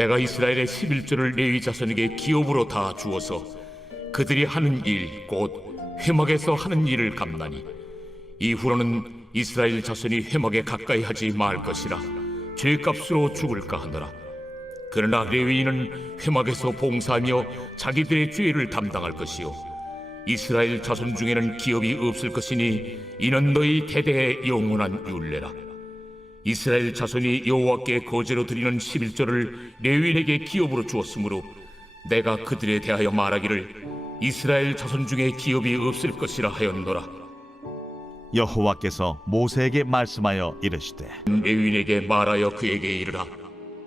내가 이스라엘의 11조를 레위 자손에게 기업으로 다 주어서 그들이 하는 일 곧 회막에서 하는 일을 갚나니 이후로는 이스라엘 자손이 회막에 가까이 하지 말 것이라 죄값으로 죽을까 하노라. 그러나 레위인은 회막에서 봉사하며 자기들의 죄를 담당할 것이요 이스라엘 자손 중에는 기업이 없을 것이니 이는 너희 대대의 영원한 율례라. 이스라엘 자손이 여호와께 거제로 드리는 11조를 레위인에게 기업으로 주었으므로 내가 그들에 대하여 말하기를 이스라엘 자손 중에 기업이 없을 것이라 하였노라. 여호와께서 모세에게 말씀하여 이르시되 레위인에게 말하여 그에게 이르라.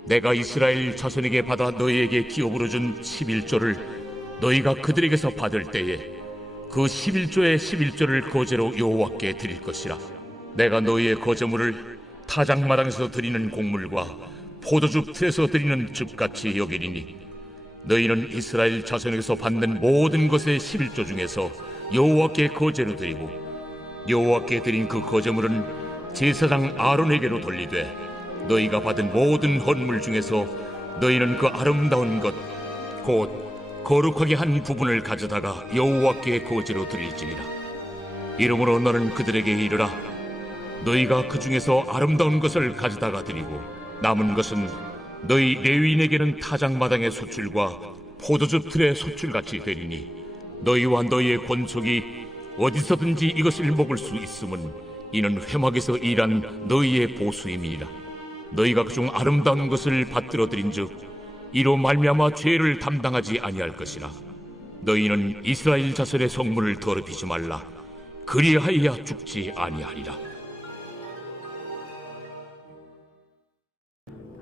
내가 이스라엘 자손에게 받아 너희에게 기업으로 준 11조를 너희가 그들에게서 받을 때에 그 11조의 11조를 거제로 여호와께 드릴 것이라. 내가 너희의 거제물을 타작마당에서 드리는 곡물과 포도즙 틀에서 드리는 즙같이 여기리니 너희는 이스라엘 자손에게서 받는 모든 것의 11조 중에서 여호와께 거제로 드리고 여호와께 드린 그 거제물은 제사장 아론에게로 돌리되 너희가 받은 모든 헌물 중에서 너희는 그 아름다운 것 곧 거룩하게 한 부분을 가져다가 여호와께 거제로 드릴지니라. 이러므로 너는 그들에게 이르라. 너희가 그 중에서 아름다운 것을 가져다가 드리고 남은 것은 너희 레위인에게는 타작마당의 소출과 포도즙 틀의 소출같이 되리니 너희와 너희의 권속이 어디서든지 이것을 먹을 수 있음은 이는 회막에서 일한 너희의 보수임이니라. 너희가 그중 아름다운 것을 받들어 드린즉 이로 말미암아 죄를 담당하지 아니할 것이라. 너희는 이스라엘 자손의 성문을 더럽히지 말라. 그리하여야 죽지 아니하리라.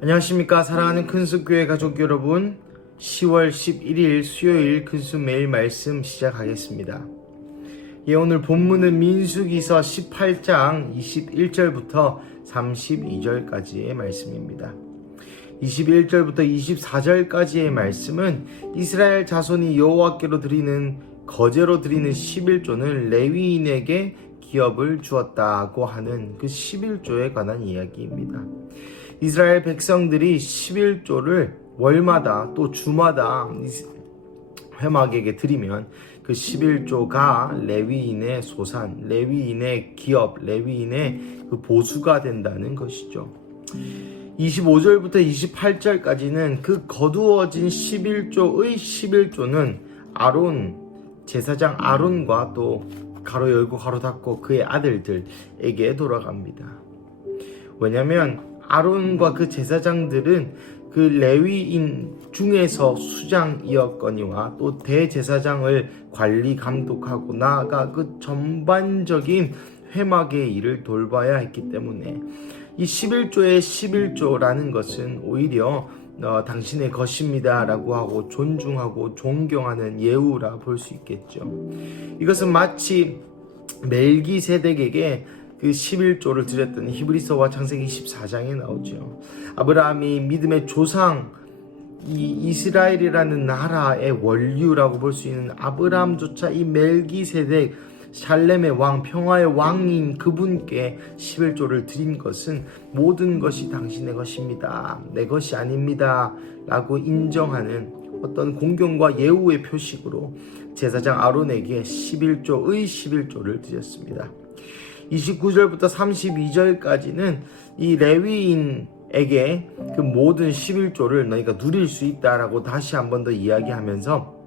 안녕하십니까 사랑하는 큰숲교회 가족 여러분, 10월 11일 수요일 큰숲 매일 말씀 시작하겠습니다. 오늘 본문은 민수기서 18장 21절부터 32절까지의 말씀입니다. 21절부터 24절까지의 말씀은 이스라엘 자손이 여호와께로 드리는 거제로 드리는 11조는 레위인에게 기업을 주었다고 하는 그 11조에 관한 이야기입니다. 이스라엘 백성들이 11조를 월마다 또 주마다 회막에게 드리면 그 11조가 레위인의 소산, 레위인의 기업, 레위인의 그 보수가 된다는 것이죠. 25절부터 28절까지는 그 거두어진 11조의 11조는 아론, 제사장 아론과 또 가로 열고 가로 닫고 그의 아들들에게 돌아갑니다. 왜냐하면 아론과 그 제사장들은 그 레위인 중에서 수장이었거니와 또 대제사장을 관리 감독하고 나아가 그 전반적인 회막의 일을 돌봐야 했기 때문에 이 11조의 11조라는 것은 오히려 당신의 것입니다 라고 하고 존중하고 존경하는 예우라 볼 수 있겠죠. 이것은 마치 멜기세덱에게 그 11조를 드렸던 히브리서와 창세기 24장에 나오죠. 아브라함이 믿음의 조상, 이 이스라엘이라는 나라의 원류라고 볼 수 있는 아브라함조차 이 멜기세덱, 샬렘의 왕, 평화의 왕인 그분께 11조를 드린 것은 모든 것이 당신의 것입니다, 내 것이 아닙니다 라고 인정하는 어떤 공경과 예우의 표식으로 제사장 아론에게 11조의 11조를 드렸습니다. 29절부터 32절까지는 이 레위인에게 그 모든 11조를 너희가 누릴 수 있다라고 다시 한 번 더 이야기하면서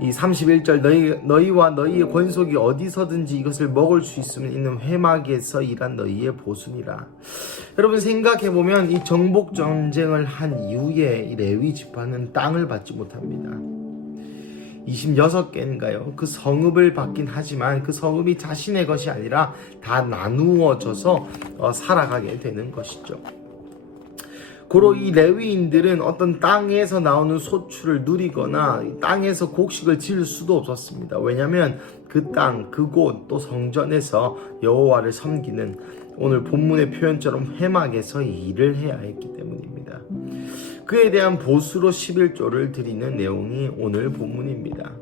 이 31절 너희와 너희의 권속이 어디서든지 이것을 먹을 수 있는 회막에서 일한 너희의 보수니라. 여러분 생각해보면 이 정복 전쟁을 한 이후에 이 레위 지파는 땅을 받지 못합니다. 26개인가요? 그 성읍을 받긴 하지만 그 성읍이 자신의 것이 아니라 다 나누어져서 살아가게 되는 것이죠. 고로 이 레위인들은 어떤 땅에서 나오는 소출을 누리거나 땅에서 곡식을 지을 수도 없었습니다. 왜냐하면 그 땅, 그곳 또 성전에서 여호와를 섬기는 오늘 본문의 표현처럼 회막에서 일을 해야 했기 때문입니다. 그에 대한 보수로 11조를 드리는 내용이 오늘 본문입니다.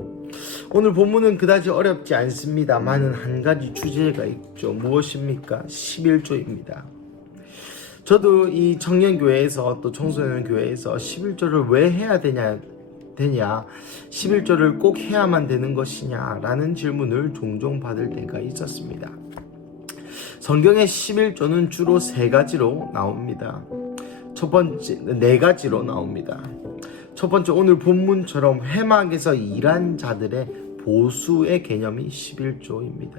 오늘 본문은 그다지 어렵지 않습니다만은 한 가지 주제가 있죠. 무엇입니까? 11조입니다. 저도 이 청년교회에서 또 청소년교회에서 11조를 왜 해야 되냐 11조를 꼭 해야만 되는 것이냐 라는 질문을 종종 받을 때가 있었습니다. 성경의 11조는 주로 세 가지로 나옵니다. 첫 번째, 네 가지로 나옵니다. 첫 번째, 오늘 본문처럼 회막에서 일한 자들의 보수의 개념이 11조입니다.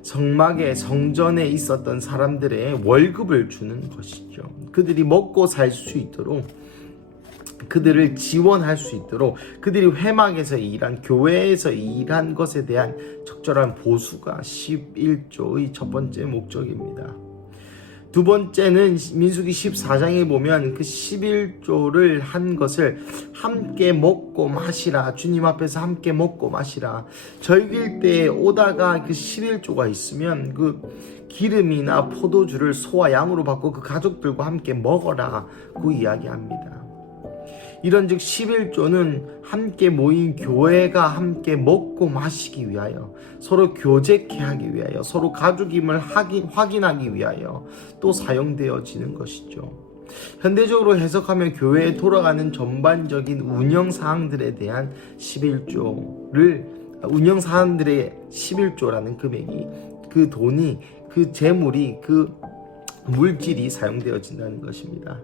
성막에 성전에 있었던 사람들의 월급을 주는 것이죠. 그들이 먹고 살 수 있도록, 그들을 지원할 수 있도록 그들이 회막에서 일한, 교회에서 일한 것에 대한 적절한 보수가 11조의 첫 번째 목적입니다. 두 번째는 민수기 14장에 보면 그 11조를 한 것을 함께 먹고 마시라, 주님 앞에서 함께 먹고 마시라. 절길 때 오다가 그 11조가 있으면 그 기름이나 포도주를 소와 양으로 받고 그 가족들과 함께 먹어라, 그 이야기합니다. 이런즉 11조는 함께 모인 교회가 함께 먹고 마시기 위하여, 서로 교제케 하기 위하여, 서로 가족임을 확인하기 위하여 또 사용되어지는 것이죠. 현대적으로 해석하면 교회에 돌아가는 전반적인 운영사항들에 대한 11조를, 운영사항들의 11조라는 금액이, 그 돈이, 그 재물이, 그 물질이 사용되어진다는 것입니다.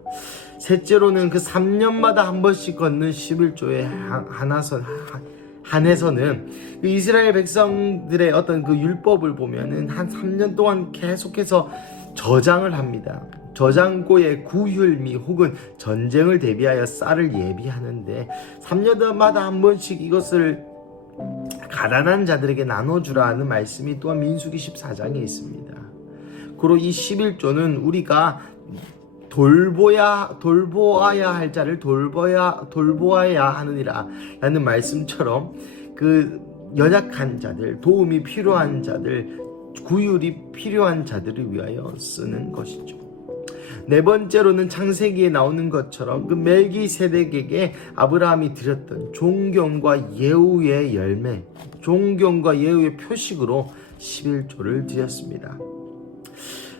셋째로는 그 3년마다 한 번씩 걷는 11조에 한해서는 그 이스라엘 백성들의 어떤 그 율법을 보면은 한 3년 동안 계속해서 저장을 합니다. 저장고에 구휼미 혹은 전쟁을 대비하여 쌀을 예비하는데 3년마다 한 번씩 이것을 가난한 자들에게 나눠주라는 말씀이 또한 민수기 14장에 있습니다. 그리고 이 11조는 우리가 돌보아야 할 자를 돌보아야 하느니라 라는 말씀처럼 그 연약한 자들, 도움이 필요한 자들, 구휼이 필요한 자들을 위하여 쓰는 것이죠. 네 번째로는 창세기에 나오는 것처럼 그 멜기세덱에게 아브라함이 드렸던 존경과 예우의 열매, 존경과 예우의 표식으로 11조를 드렸습니다.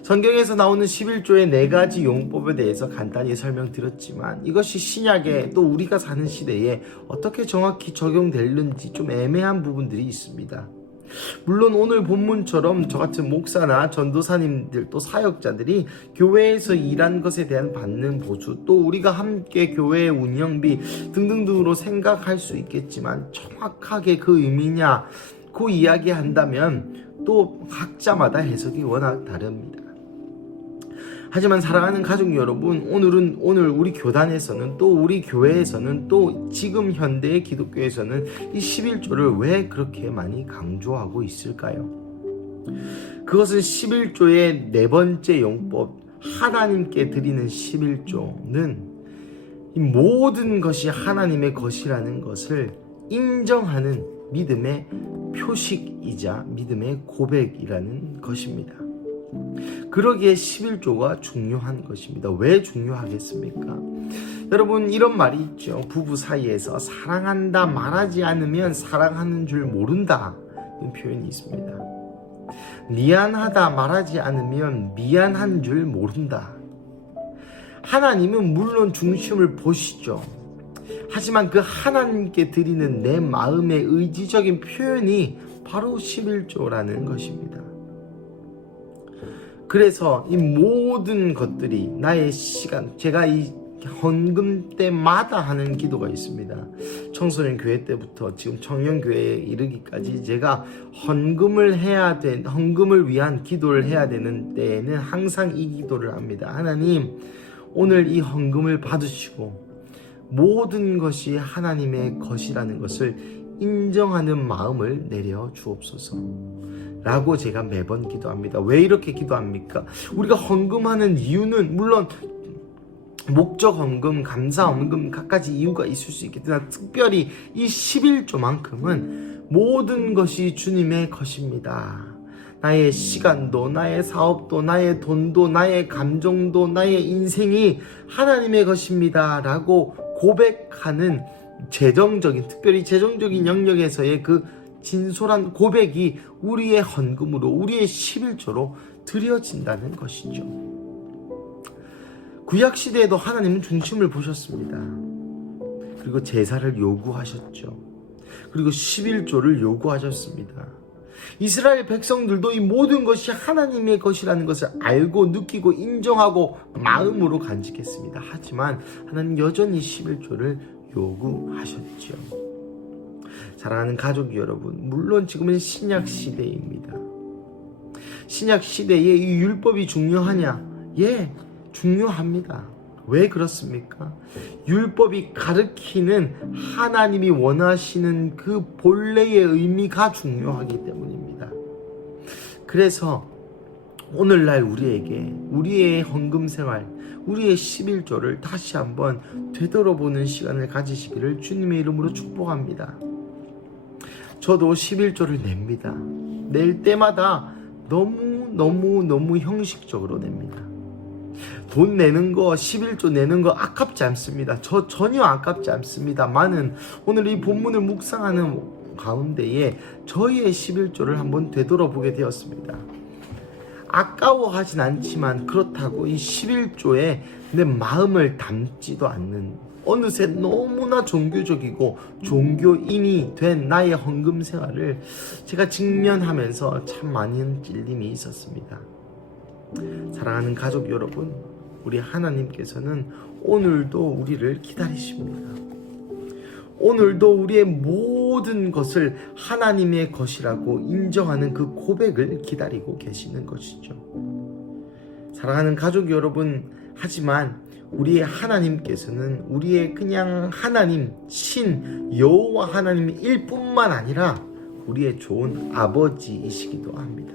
성경에서 나오는 11조의 네 가지 용법에 대해서 간단히 설명드렸지만 이것이 신약에 또 우리가 사는 시대에 어떻게 정확히 적용되는지 좀 애매한 부분들이 있습니다. 물론 오늘 본문처럼 저 같은 목사나 전도사님들 또 사역자들이 교회에서 일한 것에 대한 받는 보수, 또 우리가 함께 교회의 운영비 등등등으로 생각할 수 있겠지만 정확하게 그 의미냐 그 이야기한다면 또 각자마다 해석이 워낙 다릅니다. 하지만 사랑하는 가족 여러분, 오늘 우리 교단에서는 또 우리 교회에서는 또 지금 현대의 기독교에서는 이 11조를 왜 그렇게 많이 강조하고 있을까요? 그것은 11조의 네 번째 용법, 하나님께 드리는 11조는 이 모든 것이 하나님의 것이라는 것을 인정하는 믿음의 표식이자 믿음의 고백이라는 것입니다. 그러기에 11조가 중요한 것입니다. 왜 중요하겠습니까? 여러분, 이런 말이 있죠. 부부 사이에서 사랑한다 말하지 않으면 사랑하는 줄 모른다, 이런 표현이 있습니다. 미안하다 말하지 않으면 미안한 줄 모른다. 하나님은 물론 중심을 보시죠. 하지만 그 하나님께 드리는 내 마음의 의지적인 표현이 바로 11조라는 것입니다. 그래서 이 모든 것들이 나의 시간, 제가 이 헌금 때마다 하는 기도가 있습니다. 청소년 교회 때부터 지금 청년 교회에 이르기까지 제가 헌금을 위한 기도를 해야 되는 때에는 항상 이 기도를 합니다. 하나님, 오늘 이 헌금을 받으시고 모든 것이 하나님의 것이라는 것을 인정하는 마음을 내려 주옵소서 라고 제가 매번 기도합니다. 왜 이렇게 기도합니까? 우리가 헌금하는 이유는 물론 목적 헌금, 감사 헌금 각가지 이유가 있을 수 있겠지만 특별히 이 11조만큼은 모든 것이 주님의 것입니다. 나의 시간도, 나의 사업도, 나의 돈도, 나의 감정도, 나의 인생이 하나님의 것입니다 라고 고백하는 특별히 재정적인 영역에서의 그 진솔한 고백이 우리의 헌금으로, 우리의 11조로 드려진다는 것이죠. 구약 시대에도 하나님은 중심을 보셨습니다. 그리고 제사를 요구하셨죠. 그리고 11조를 요구하셨습니다. 이스라엘 백성들도 이 모든 것이 하나님의 것이라는 것을 알고 느끼고 인정하고 마음으로 간직했습니다. 하지만 하나님 여전히 11조를 요구하셨죠. 사랑하는 가족 여러분, 물론 지금은 신약 시대입니다. 신약 시대에 이 율법이 중요하냐? 예, 중요합니다. 왜 그렇습니까? 율법이 가르치는 하나님이 원하시는 그 본래의 의미가 중요하기 때문입니다. 그래서 오늘날 우리에게 우리의 헌금 생활, 우리의 11조를 다시 한번 되돌아보는 시간을 가지시기를 주님의 이름으로 축복합니다. 저도 11조를 냅니다. 낼 때마다 너무 형식적으로 냅니다. 돈 내는 거, 11조 내는 거 아깝지 않습니다. 저 전혀 아깝지 않습니다만은 오늘 이 본문을 묵상하는 가운데에 저희의 11조를 한번 되돌아보게 되었습니다. 아까워하진 않지만 그렇다고 이 11조에 내 마음을 담지도 않는, 어느새 너무나 종교적이고 종교인이 된 나의 헌금 생활을 제가 직면하면서 참 많은 찔림이 있었습니다. 사랑하는 가족 여러분, 우리 하나님께서는 오늘도 우리를 기다리십니다. 오늘도 우리의 모든 것을 하나님의 것이라고 인정하는 그 고백을 기다리고 계시는 것이죠. 사랑하는 가족 여러분, 하지만 우리의 하나님께서는 우리의 그냥 하나님, 신, 여호와 하나님일 뿐만 아니라 우리의 좋은 아버지이시기도 합니다.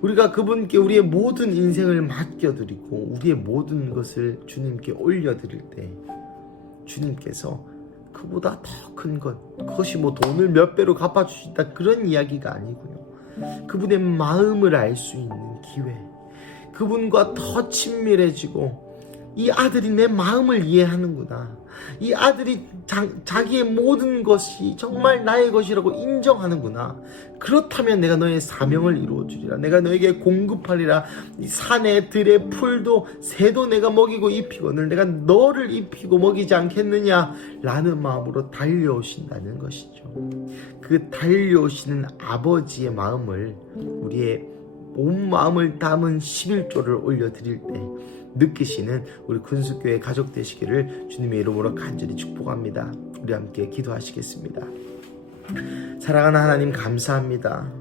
우리가 그분께 우리의 모든 인생을 맡겨드리고 우리의 모든 것을 주님께 올려드릴 때 주님께서 그보다 더 큰 것, 그것이 뭐 돈을 몇 배로 갚아주신다 그런 이야기가 아니고요. 그분의 마음을 알 수 있는 기회, 그분과 더 친밀해지고 이 아들이 내 마음을 이해하는구나, 이 아들이 자기의 모든 것이 정말 나의 것이라고 인정하는구나, 그렇다면 내가 너의 사명을 이루어주리라, 내가 너에게 공급하리라, 이 산에 들의 풀도 새도 내가 먹이고 입히거늘 내가 너를 입히고 먹이지 않겠느냐 라는 마음으로 달려오신다는 것이죠. 그 달려오시는 아버지의 마음을, 우리의 온 마음을 담은 11조를 올려드릴 때 느끼시는 우리 군수교회 가족 되시기를 주님의 이름으로 간절히 축복합니다. 우리 함께 기도하시겠습니다. 사랑하는 하나님, 감사합니다.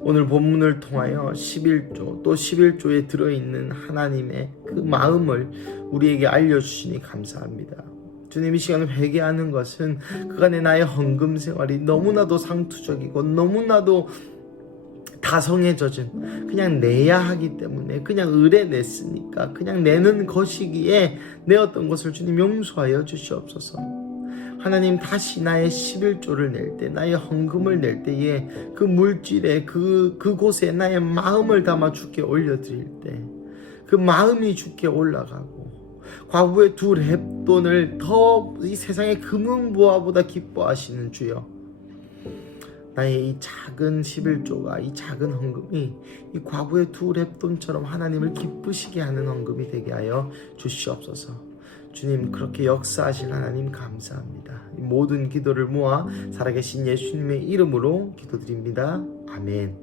오늘 본문을 통하여 11조, 또 11조에 들어있는 하나님의 그 마음을 우리에게 알려주시니 감사합니다. 주님, 이 시간을 회개하는 것은 그간의 나의 헌금 생활이 너무나도 상투적이고 너무나도 다성에 젖은, 그냥 내야 하기 때문에 그냥 의뢰 냈으니까 그냥 내는 것이기에 내었던 것을 주님 용서하여 주시옵소서. 하나님, 다시 나의 11조를 낼 때, 나의 헌금을 낼 때에 그 물질에 그곳에 나의 마음을 담아 주께 올려드릴 때 그 마음이 주께 올라가고, 과부의 2렙돈을 더 이 세상의 금은보화보다 기뻐하시는 주여, 나의 이 작은 11조가, 이 작은 헌금이 이 과부의 2렙돈처럼 하나님을 기쁘시게 하는 헌금이 되게 하여 주시옵소서. 주님, 그렇게 역사하실 하나님 감사합니다. 이 모든 기도를 모아 살아계신 예수님의 이름으로 기도드립니다. 아멘.